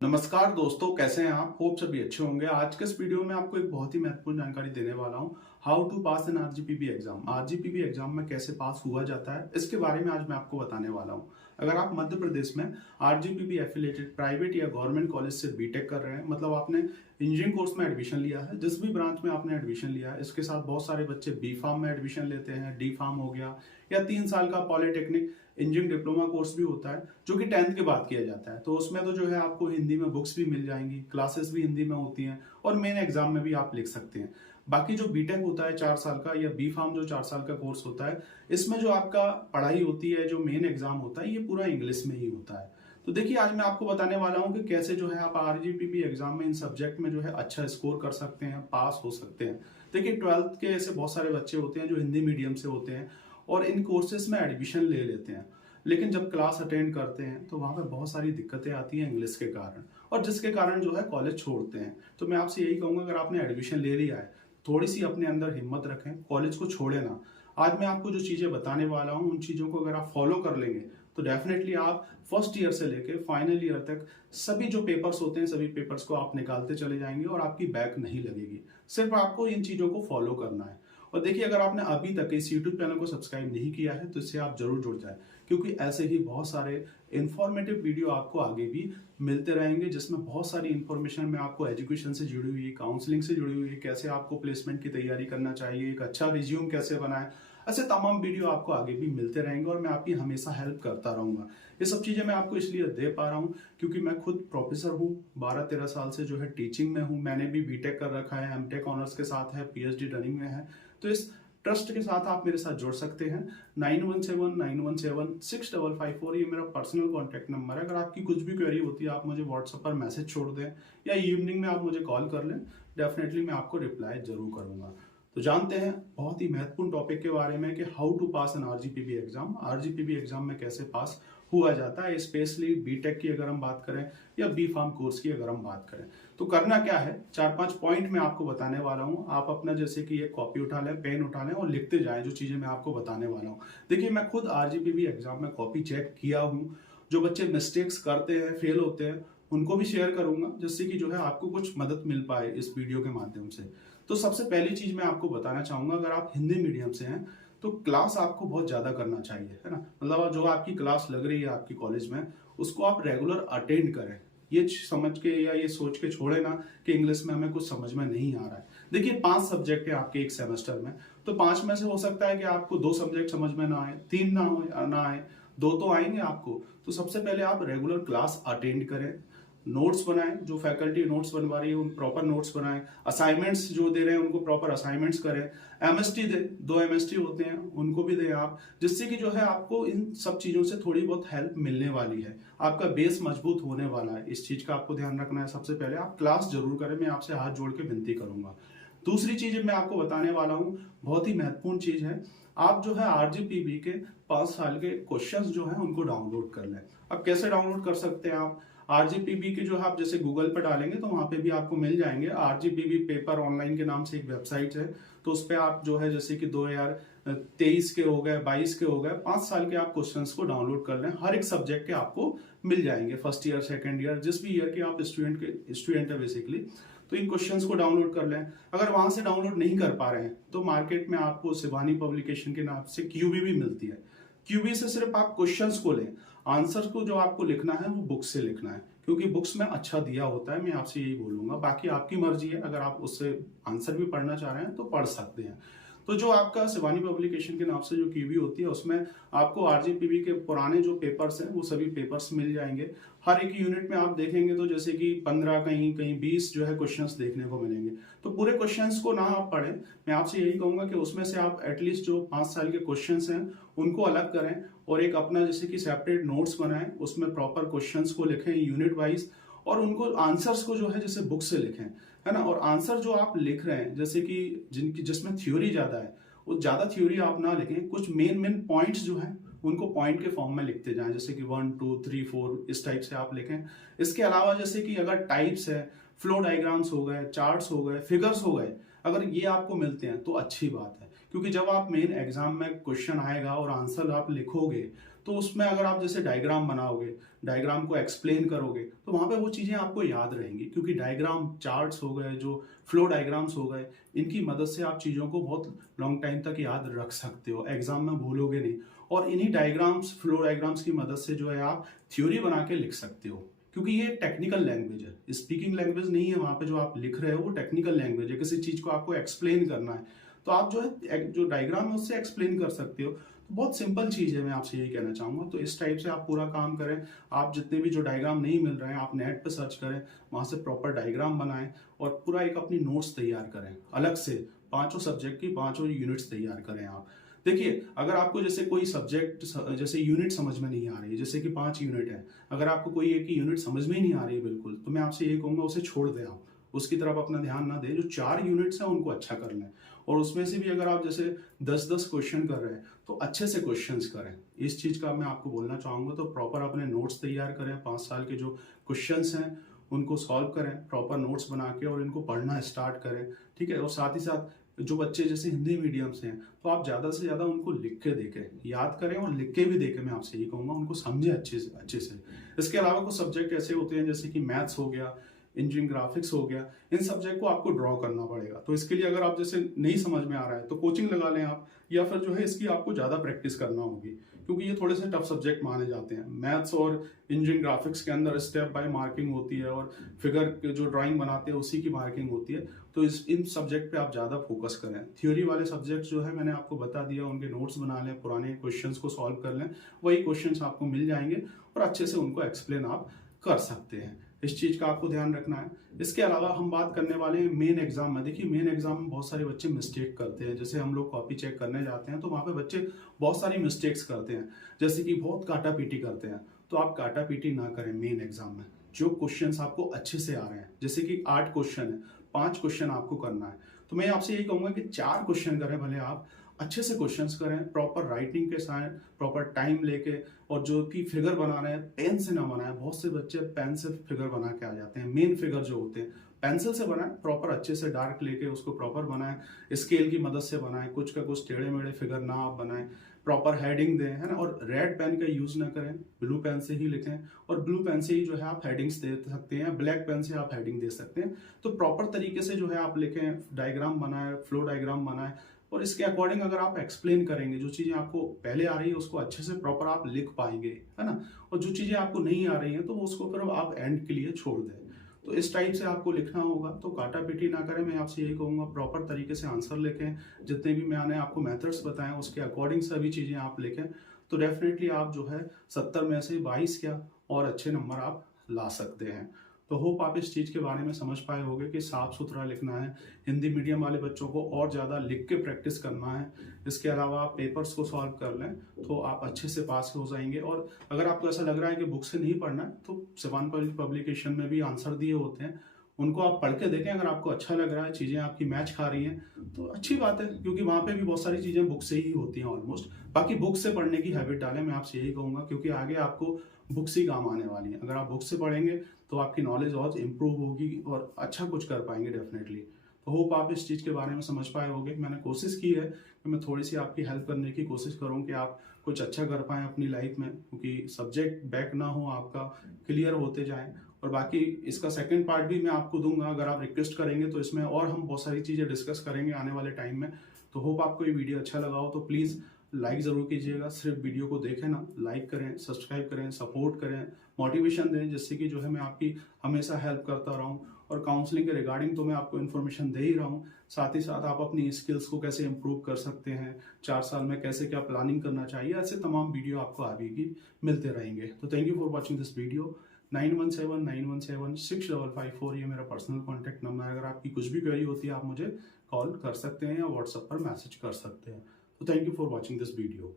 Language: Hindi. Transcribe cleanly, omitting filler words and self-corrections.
नमस्कार दोस्तों, कैसे हैं आप? होप सभी अच्छे होंगे। आज के इस वीडियो में आपको एक बहुत ही महत्वपूर्ण जानकारी देने वाला हूं। How to pass an RGPB exam. RGPB exam में कैसे पास हुआ जाता है, इसके बारे में आज मैं आपको बताने वाला हूं। अगर आप मध्य प्रदेश में आरजीपीबी एफिलिएटेड प्राइवेट या गवर्नमेंट कॉलेज से बीटेक कर रहे हैं, मतलब आपने इंजीनियरिंग कोर्स में एडमिशन लिया है, जिस भी ब्रांच में आपने एडमिशन लिया है, इसके साथ बहुत सारे बच्चे बी फार्म में एडमिशन लेते हैं, डी फार्म हो गया, या 3 साल का पॉलिटेक्निक इंजीनियरिंग डिप्लोमा कोर्स भी होता है जो कि 10th के बाद किया जाता है। तो उसमें तो जो है आपको हिंदी में बुक्स भी मिल जाएंगी, क्लासेस भी हिंदी में होती हैं और मेन एग्जाम में भी आप लिख सकते हैं। बाकी जो बीटेक होता है 4 साल का, या बी फार्म जो 4 साल का कोर्स होता है, इसमें जो आपका पढ़ाई होती है, जो मेन एग्जाम होता है, ये पूरा इंग्लिश में ही होता है। तो देखिए, आज मैं आपको बताने वाला हूँ कि कैसे जो है आप आरजीपीबी एग्जाम में इन सब्जेक्ट में जो है अच्छा स्कोर कर सकते हैं, पास हो सकते हैं। देखिए, 12th के ऐसे बहुत सारे बच्चे होते हैं जो हिंदी मीडियम से होते हैं और इन कोर्सेज में एडमिशन ले लेते हैं, लेकिन जब क्लास अटेंड करते हैं तो वहां पे बहुत सारी दिक्कतें आती हैं इंग्लिश के कारण, और जिसके कारण जो है कॉलेज छोड़ते हैं। तो मैं आपसे यही कहूंगा, अगर आपने एडमिशन ले लिया है, थोड़ी सी अपने अंदर हिम्मत रखें, कॉलेज को छोड़े ना। आज मैं आपको जो चीजें बताने वाला हूं, उन चीजों को अगर आप फॉलो कर लेंगे तो डेफिनेटली आप फर्स्ट ईयर से लेके फाइनल ईयर तक सभी जो पेपर्स होते हैं, सभी पेपर्स को आप निकालते चले जाएंगे और आपकी बैक नहीं लगेगी। सिर्फ आपको इन चीजों को फॉलो करना है। और देखिए, अगर आपने अभी तक इस YouTube चैनल को सब्सक्राइब नहीं किया है तो इससे आप जरूर जुड़ जाए, क्योंकि ऐसे ही बहुत सारे इंफॉर्मेटिव वीडियो आपको आगे भी मिलते रहेंगे, जिसमें बहुत सारी इंफॉर्मेशन में आपको एजुकेशन से जुड़ी हुई, काउंसलिंग से जुड़ी हुई, कैसे आपको प्लेसमेंट की तैयारी करना चाहिए, एक अच्छा रिज्यूम कैसे बनाए, ऐसे तमाम वीडियो आपको आगे भी मिलते रहेंगे और मैं आपकी हमेशा हेल्प करता रहूंगा। ये सब चीजें मैं आपको इसलिए दे पा रहा हूँ क्योंकि मैं खुद प्रोफेसर हूँ, 12-13 साल से जो है टीचिंग में हूँ। मैंने भी बीटेक कर रखा है, एमटेक ऑनर्स के साथ है, पीएचडी रनिंग में है। तो इस ट्रस्ट के साथ आप मेरे साथ जुड़ सकते हैं। 9179176554, ये मेरा पर्सनल कॉन्टैक्ट नंबर है। अगर आपकी कुछ भी क्वेरी होती है, आप मुझे व्हाट्सएप पर मैसेज छोड़ दें या इवनिंग में आप मुझे कॉल कर लें, डेफिनेटली मैं आपको रिप्लाई जरूर करूंगा। तो जानते हैं बहुत ही महत्वपूर्ण टॉपिक के बारे में कि how to pass an RGPB exam. RGPB exam में कैसे पास हुआ जाता है, स्पेशली बीटेक की अगर हम बात करें या बी फार्म कोर्स की अगर हम बात करें। तो करना क्या है, 4-5 पॉइंट मैं आपको बताने वाला हूं। आप अपना जैसे कि एक कॉपी उठा लें, पेन उठा लें और लिखते जाएं जो चीजें मैं आपको बताने वाला हूं। देखिए, मैं खुद आरजीपीबी एग्जाम में कॉपी चेक किया हूं। जो बच्चे मिस्टेक्स करते हैं, फेल होते हैं, उनको भी शेयर करूंगा, जिससे कि जो है आपको कुछ मदद मिल पाए इस वीडियो के माध्यम से। तो सबसे पहली चीज मैं आपको बताना चाहूंगा, अगर आप हिंदी मीडियम से हैं तो क्लास आपको बहुत ज्यादा करना चाहिए, है ना। मतलब जो आपकी क्लास लग रही है आपकी कॉलेज में, उसको आप रेगुलर अटेंड करें। ये समझ के या ये सोच के छोड़े ना कि इंग्लिश में हमें कुछ समझ में नहीं आ रहा है। देखिए, 5 सब्जेक्ट है आपके एक सेमेस्टर में, तो 5 में से हो सकता है कि आपको 2 सब्जेक्ट समझ में ना आए, 3 ना आए, 2 तो आएंगे आपको। तो सबसे पहले आप रेगुलर क्लास अटेंड करें, नोट्स बनाएं, जो फैकल्टी नोट्स बनवा रही है उन प्रॉपर नोट्स बनाएं, असाइनमेंट्स जो दे रहे हैं उनको प्रॉपर असाइनमेंट्स करें, एमएसटी दे, 2 एमएसटी होते हैं उनको भी दें आप, जिससे कि जो है आपको इन सब चीजों से थोड़ी बहुत हेल्प मिलने वाली है, आपका बेस मजबूत होने वाला है। इस चीज का आपको ध्यान रखना है। सबसे पहले आप क्लास जरूर करें, मैं आपसे हाथ जोड़ के विनती करूंगा। दूसरी चीज मैं आपको बताने वाला हूं, बहुत ही महत्वपूर्ण चीज है। आप जो है आरजीपीबी के 5 साल के क्वेश्चंस जो है उनको डाउनलोड कर लें। अब कैसे डाउनलोड कर सकते हैं आप? आरजीपीबी के जो है आप जैसे गूगल पर डालेंगे तो वहां पे भी आपको मिल जाएंगे। आरजीपीबी पेपर ऑनलाइन के नाम से एक वेबसाइट है, तो उस पर आप जो है जैसे कि 2023 के हो गए, 22 के हो गए, 5 साल के आप क्वेश्चंस को डाउनलोड कर लें। हर एक सब्जेक्ट के आपको मिल जाएंगे, फर्स्ट ईयर, सेकेंड ईयर, जिस भी ईयर के आप स्टूडेंट है बेसिकली। तो इन क्वेश्चंस को डाउनलोड कर लें। अगर वहां से डाउनलोड नहीं कर पा रहे हैं तो मार्केट में आपको शिवानी पब्लिकेशन के नाम से क्यूबी भी मिलती है। क्यूबी से सिर्फ आप क्वेश्चंस को लें, आंसर को जो आपको लिखना है वो बुक से लिखना है, क्योंकि बुक्स में अच्छा दिया होता है। मैं आपसे यही बोलूंगा, बाकी आपकी मर्जी है, अगर आप उससे आंसर भी पढ़ना चाह रहे हैं तो पढ़ सकते हैं। तो जो आपका शिवानी पब्लिकेशन के नाम से जो क्यूबी होती है, उसमें आपको आरजीपीबी के पुराने जो पेपर्स हैं वो सभी पेपर्स मिल जाएंगे। हर एक यूनिट में आप देखेंगे तो जैसे कि 15, कहीं कहीं 20 जो है क्वेश्चंस देखने को मिलेंगे। तो पूरे क्वेश्चंस को ना आप पढ़ें, मैं आपसे यही कहूंगा कि उसमें से आप एटलीस्ट जो 5 साल के क्वेश्चंस हैं उनको अलग करें और एक अपना जैसे कि सेपरेट नोट्स बनाएं, उसमें प्रॉपर क्वेश्चंस को लिखें यूनिट वाइज, और उनको आंसर्स को जो है जैसे बुक से लिखें, है ना। और आंसर जो आप लिख रहे हैं, जैसे कि जिसमें थ्योरी ज्यादा है, वो ज्यादा थ्योरी आप ना लिखें, कुछ मेन पॉइंट्स जो हैं उनको पॉइंट के फॉर्म में लिखते जाएं, जैसे कि 1 2 3 4 इस टाइप से आप लिखें। इसके अलावा जैसे कि अगर टाइप्स है, फ्लो डायग्राम्स हो गए, चार्ट्स हो गए, फिगर्स हो गए, अगर ये आपको मिलते हैं तो अच्छी बात है, क्योंकि जब आप मेन एग्जाम में क्वेश्चन आएगा और आंसर आप लिखोगे तो उसमें अगर आप जैसे डायग्राम बनाओगे, डायग्राम को एक्सप्लेन करोगे, तो वहां पे वो चीजें आपको याद रहेंगी, क्योंकि डायग्राम चार्ट्स हो गए, जो फ्लो डायग्राम्स हो गए, इनकी मदद से आप चीजों को बहुत लॉन्ग टाइम तक याद रख सकते हो, एग्जाम में भूलोगे नहीं। और इन्हीं डायग्राम्स, फ्लो डायग्राम्स की मदद से जो है आप थ्योरी बना के लिख सकते हो, क्योंकि ये टेक्निकल लैंग्वेज है, स्पीकिंग लैंग्वेज नहीं है। वहां पे जो आप लिख रहे हो वो टेक्निकल लैंग्वेज है, किसी चीज को आपको एक्सप्लेन करना है, तो आप जो है जो डायग्राम है उससे एक्सप्लेन कर सकते हो। तो बहुत सिंपल चीज है, मैं आपसे यही कहना चाहूंगा। तो इस टाइप से आप पूरा काम करें। आप जितने भी जो डायग्राम नहीं मिल रहे हैं, आप नेट पे सर्च करें, वहां से प्रॉपर डायग्राम बनाएं और पूरा एक अपनी नोट्स तैयार करें अलग से। पांचों सब्जेक्ट की पांचों यूनिट्स तैयार करें आप। देखिए, अगर आपको जैसे कोई सब्जेक्ट जैसे यूनिट समझ में नहीं आ रही है, जैसे कि 5 यूनिट है, अगर आपको कोई एक यूनिट समझ में ही नहीं आ रही है बिल्कुल, तो मैं आपसे यही कहूंगा उसे छोड़ दें, आप उसकी तरफ अपना ध्यान ना दें। जो 4 यूनिट्स हैं उनको अच्छा कर लें, और उसमें से भी अगर आप जैसे 10-10 क्वेश्चन कर रहे हैं तो अच्छे से क्वेश्चंस करें। इस चीज का मैं आपको बोलना चाहूंगा। तो प्रॉपर अपने नोट्स तैयार करें, 5 साल के जो क्वेश्चंस हैं उनको सॉल्व करें, प्रॉपर नोट्स बना के, और इनको पढ़ना स्टार्ट करें, ठीक है। और साथ ही साथ जो बच्चे जैसे हिंदी मीडियम से हैं, तो आप ज्यादा से ज्यादा उनको लिख के देखें, याद करें और लिख के भी देखें। मैं आपसे यही कहूंगा, उनको समझें अच्छे से। इसके अलावा कुछ सब्जेक्ट ऐसे होते हैं जैसे कि मैथ्स हो गया, इंजीनियरिंग ग्राफिक्स हो गया, इन सब्जेक्ट को आपको ड्रॉ करना पड़ेगा। तो इसके लिए अगर आप जैसे नहीं समझ में आ रहा है तो कोचिंग लगा लें आप, या फिर जो है इसकी आपको ज्यादा प्रैक्टिस करना होगी, क्योंकि ये थोड़े से टफ सब्जेक्ट माने जाते हैं। मैथ्स और इंजीनियरिंग ग्राफिक्स के अंदर स्टेप बाय मार्किंग होती है, और फिगर जो ड्राइंग बनाते हैं उसी की मार्किंग होती है। तो इन सब्जेक्ट पे आप ज्यादा फोकस करें। थ्योरी वाले सब्जेक्ट जो है मैंने आपको बता दिया, उनके नोट्स बना लें, पुराने क्वेश्चंस को सॉल्व कर लें, वही क्वेश्चंस आपको मिल जाएंगे और अच्छे से उनको एक्सप्लेन आप कर सकते हैं। इस चीज का आपको ध्यान रखना है। इसके अलावा हम बात करने वाले हैं मेन एग्जाम में। देखिए, मेन एग्जाम में बहुत सारे बच्चे मिस्टेक करते हैं। जैसे हम लोग कॉपी चेक करने जाते हैं तो वहां पे बच्चे बहुत सारी मिस्टेक्स करते हैं, जैसे कि बहुत काटा पीटी करते हैं। तो आप काटा पीटी ना करें मेन एग्जाम में। जो क्वेश्चंस आपको अच्छे से आ रहे हैं, जैसे कि 8 क्वेश्चन है, 5 क्वेश्चन आपको करना है, तो मैं आपसे यही कहूंगा कि 4 क्वेश्चन करें, भले आप अच्छे से क्वेश्चंस करें, प्रॉपर राइटिंग के साथ, प्रॉपर टाइम लेके। और जो कि फिगर बना रहे हैं, पेन से ना बनाए। बहुत से बच्चे पेन से फिगर बना के आ जाते हैं। मेन फिगर जो होते हैं पेंसिल से बनाए, प्रॉपर अच्छे से डार्क लेके उसको प्रॉपर बनाए, स्केल की मदद से बनाए, कुछ का कुछ टेढ़े मेढ़े फिगर ना आप बनाए, प्रॉपर हेडिंग दें, है ना। और रेड पेन का यूज ना करें, ब्लू पेन से ही लिखें, और ब्लू पेन से ही जो है आप हेडिंग्स दे सकते हैं, ब्लैक पेन से आप हेडिंग दे सकते हैं। तो प्रॉपर तरीके से जो है आप लिखें, डायग्राम बनाए, फ्लो डायग्राम बनाए, और इसके अकॉर्डिंग अगर आप एक्सप्लेन करेंगे, जो चीजें आपको पहले आ रही है उसको अच्छे से प्रॉपर आप लिख पाएंगे, है ना। और जो चीजें आपको नहीं आ रही हैं तो उसको फिर आप एंड के लिए छोड़ दें। तो इस टाइप से आपको लिखना होगा। तो काटा पीटी ना करें, मैं आपसे यही कहूंगा, प्रॉपर तरीके से आंसर लिखें। जितने भी मैंने आपको मेथड्स बताए उसके अकॉर्डिंग सभी चीजें आप लिखें, तो डेफिनेटली आप जो है 70 में से 22 क्या और अच्छे नंबर आप ला सकते हैं। तो होप आप इस चीज के बारे में समझ पाए होंगे कि साफ सुथरा लिखना है। हिंदी मीडियम वाले बच्चों को और ज्यादा लिख के प्रैक्टिस करना है। इसके अलावा आप पेपर्स को सॉल्व कर लें तो आप अच्छे से पास हो जाएंगे। और अगर आपको ऐसा लग रहा है कि बुक से नहीं पढ़ना है, तो सिवान पब्लिकेशन में भी आंसर दिए होते हैं, उनको आप पढ़ के देखें। अगर आपको अच्छा लग रहा है, चीजें आपकी मैच खा रही हैं, तो अच्छी बात है, क्योंकि वहां पे भी बहुत सारी चीजें बुक से ही होती हैं ऑलमोस्ट। बाकी बुक से पढ़ने की हैबिट डालें, मैं आपसे यही कहूंगा, क्योंकि आगे आपको बुक्स ही काम आने वाली है। अगर आप बुक से पढ़ेंगे तो आपकी नॉलेज और इम्प्रूव होगी और अच्छा कुछ कर पाएंगे डेफिनेटली। तो होप आप इस चीज के बारे में समझ पाए होंगे। मैंने कोशिश की है कि मैं थोड़ी सी आपकी हेल्प करने की कोशिश करूं कि आप कुछ अच्छा कर पाएं अपनी लाइफ में, क्योंकि सब्जेक्ट बैक ना हो, आपका क्लियर होते जाएं। और बाकी इसका सेकंड पार्ट भी मैं आपको दूंगा, अगर आप रिक्वेस्ट करेंगे तो इसमें और हम बहुत सारी चीजें डिस्कस करेंगे आने वाले टाइम में। तो होप आपको ये वीडियो अच्छा लगा हो तो प्लीज लाइक जरूर कीजिएगा। सिर्फ वीडियो को देखें ना, लाइक करें, सब्सक्राइब करें, सपोर्ट करें, मोटिवेशन दें, जिससे कि जो है मैं आपकी हमेशा हेल्प करता रहूं। और काउंसलिंग के रिगार्डिंग तो मैं आपको इन्फॉर्मेशन दे ही रहा हूं, साथ ही साथ आप अपनी स्किल्स को कैसे इंप्रूव कर सकते हैं, 4 साल में कैसे क्या प्लानिंग करना चाहिए, ऐसे तमाम वीडियो आपको आगे की मिलते रहेंगे। तो thank you for watching this video. 9179176554 ये मेरा पर्सनल कॉन्टैक्ट नंबर है। अगर आपकी कुछ भी क्वेरी होती है आप मुझे कॉल कर सकते हैं या व्हाट्सएप पर मैसेज कर सकते हैं। तो thank you for watching this video.